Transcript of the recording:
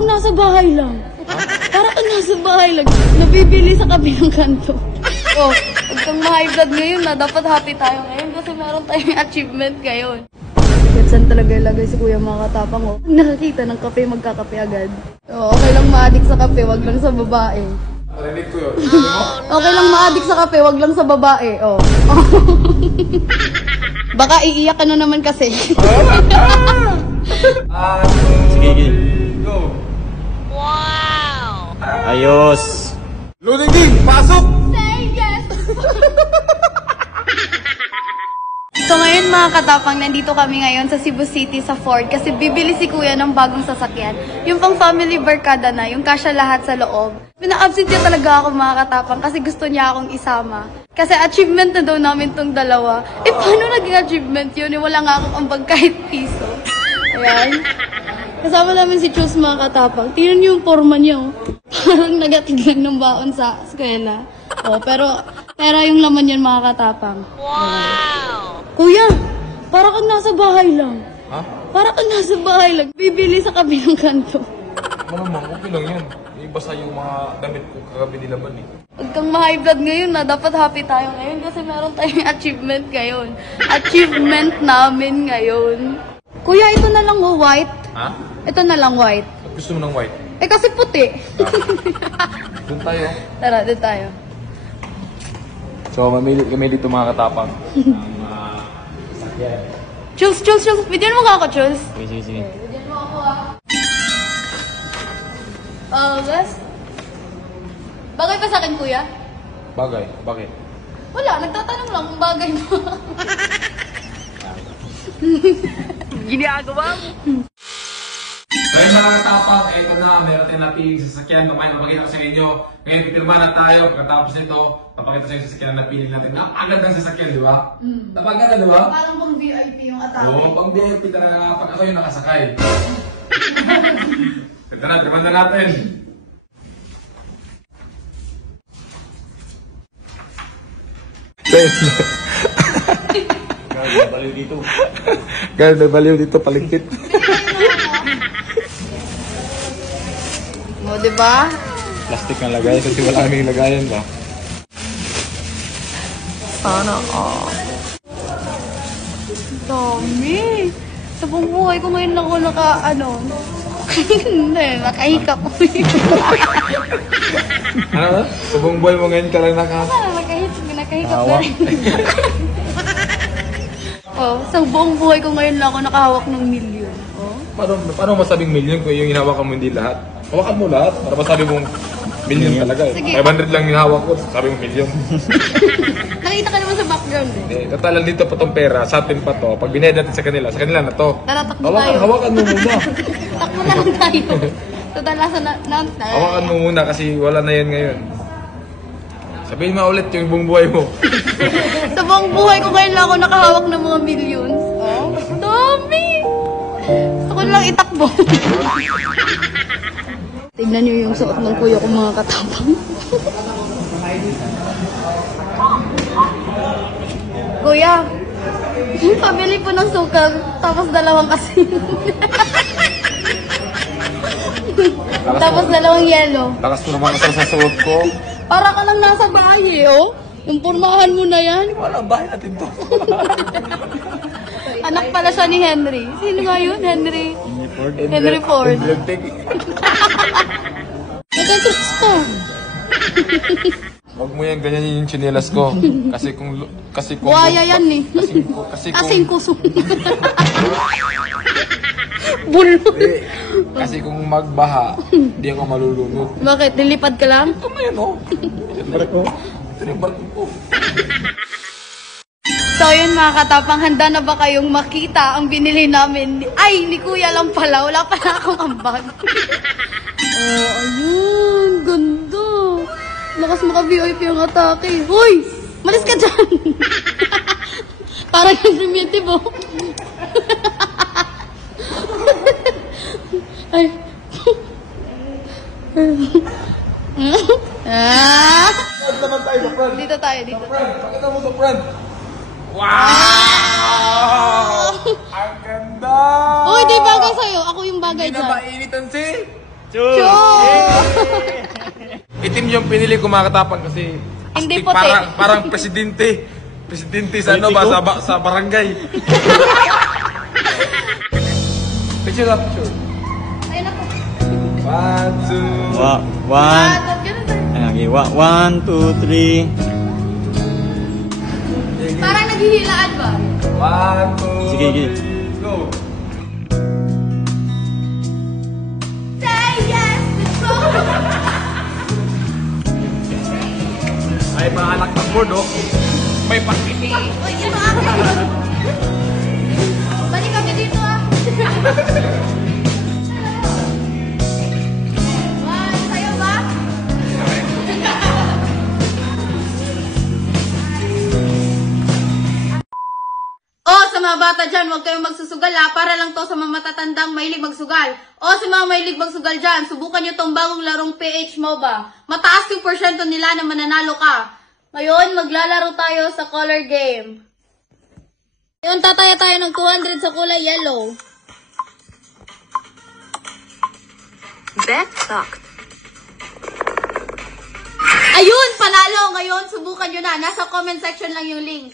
kang nasa bahay lang. Para kang nasa bahay lang. Nabibili sa kabilang kanto. Oh, huwag kang ma-high blood ngayon na. Dapat happy tayo ngayon kasi meron tayong achievement ngayon. Saan talaga ilagay si Kuya mga katapang, oh. Nakakita ng kape, magkakape agad. Oh, okay lang ma-addict sa kape, wag lang sa babae. Narinig ko yun. Okay lang ma-addict sa kape, wag lang sa babae, oh. Baka iiyak ka na naman kasi. Sige, go. Wow! Ayos! Luniging, pasok! Say yes! So ngayon mga katapang, nandito kami ngayon sa Cebu City sa Ford kasi bibili si Kuya ng bagong sasakyan. Yung pang family barkada na, yung kasya lahat sa loob. Pina-absent niya talaga ako mga katapang kasi gusto niya akong isama. Kasi achievement na daw namin tong dalawa. Eh paano naging achievement yun? Eh, wala nga akong ambag kahit piso. Ayan. Kasama namin si Chus mga katapang. Tingnan niyo yung forma niya, oh. Parang nagatiglan ng baon sa eskwela. Oh, pero yung laman yun mga katapang. Wow! Kuya, para kang nasa bahay lang. Ha? Para kang nasa bahay lang. Bibili sa kabilang kanto. Malamang, okay lang yan. Ibasa yung mga damit ko kagabi nilaban eh. Huwag kang ma-high blood ngayon na. Dapat happy tayo ngayon kasi meron tayong achievement ngayon. Achievement namin ngayon. Kuya, ito na lang, oh, white. Ha? Ito na lang, white. Ba't gusto mo ng white? Eh kasi puti. Doon tayo. Tara, doon tayo. So, mamili kami dito mga katapang. Jules, bigyan mo nga ako, Jules. Sige. Bigyan mo ako, Bes? Bagay pa sa akin, kuya? Bagay, bakit? Wala, nagtatanong lang kung bagay mo. Ginagawa mo? Ngayon mga katapang, eto na, meron tayong napiling sasakyan. Mapakita ko sa inyo. Ngayon, pipirma na tayo. Pagkatapos nito, papakita sa inyo sasakyan na napili natin. Napaganda ng sasakyan, di ba? Napaganda, di ba? Parang pang VIP yung atake. Oo, pang VIP talaga pag ako yung nakasakay. Ito na, pirma na natin. Gano'n baliw dito, paligpit. O, diba? Plastic na lagay kasi wala kaming lagayan ba? Sana, dami. Sa buong buhay ko ngayon lang ako hindi, nakahikap ko. Ano ba? Sa buong buhay mo ngayon ka lang Nakahikap na rin. Oh, sa buong buhay ko ngayon lang ako nakahawak ng milyon. Oh. Paano masabing million kung yung hinawakan mo hindi lahat? Hawakan mo lahat para masabi mong million talaga eh. Sige. 500 lang yung hawak ko, sabi mo million. Nakita ka naman sa background eh. Hindi, totalan dito pa tong pera, sa atin pa to. Pag binayad natin sa kanila na to. Tara, takbo tayo. Hawakan mo muna. Takbo na lang tayo. Tutalasan na tayo. Hawakan mo muna kasi wala na yan ngayon. Sabihin mo ulit yung buong buhay mo. Sa buong buhay ko ngayon lang ako nakahawak ng mga millions. Oh, dami! Gusto ko lang itakbo. Tignan niyo yung suot ng kuya ko mga katapang. Kuya, pabili po ng sukal, tapos dalawang asin. Tapos dalawang yelo. Lakas mo naman sa suot ko. Para ka lang nasa bahay eh, oh. Yung pormahan mo na yan. Wala, bahay natin to. Anak pala siya ni Henry. Sino nga yun? Henry Ford. Nagka-trips ko. Huwag mo yan, ganyan yung tsinelas ko. Kasi kung... Buhaya yan eh. Kasing kusong. Bulol. Kasi kung magbaha, hindi ako malulunod. Bakit? Nilipad ka lang? Ito na yan, oh. Ito yung barko ko. So yun mga katapang, handa na ba kayong makita ang binili namin? Ay, ni Kuya lang pala. Wala pala akong ambag. Oh, ayun. Ganda. Lakas maka-VIP ang atake. Hoy! Malis ka dyan! Parang yung primitive, oh. Ay. Dito tayo. Pakita mo sa friend. Wow! Ang ganda! Uy, di bagay sa'yo. Ako yung bagay Hindi na dyan. mainitan si... Choo! Itim yung pinili ko mga katapang kasi Hindi astig, puti. parang presidente. Presidente sa ano ba sa barangay. Picture up, picture. Ayun ako. 1, 2. One. Ganun tayo. Okay, 1, 2, 3. Parang naghihilaan ba? 1, 2, Sige, sige. 3, go. Say yes! So... Ay, mga anak ng board, oh. May pakit. Uy, ito akin. Balik kami dito ah. One, sa'yo ba? Oh, sa mga bata dyan, huwag kayong magsusugal ha. Para lang to sa mga matatandang mahilig magsugal. O sa mga mahilig magsugal dyan, subukan nyo tong bagong larong PH MOBA. Mataas yung porsyento nila na mananalo ka. Ngayon, maglalaro tayo sa color game. Ngayon, tataya tayo ng 200 sa kulay yellow. That sucked. Ayun, panalo! Ngayon, subukan nyo na. Nasa comment section lang yung link.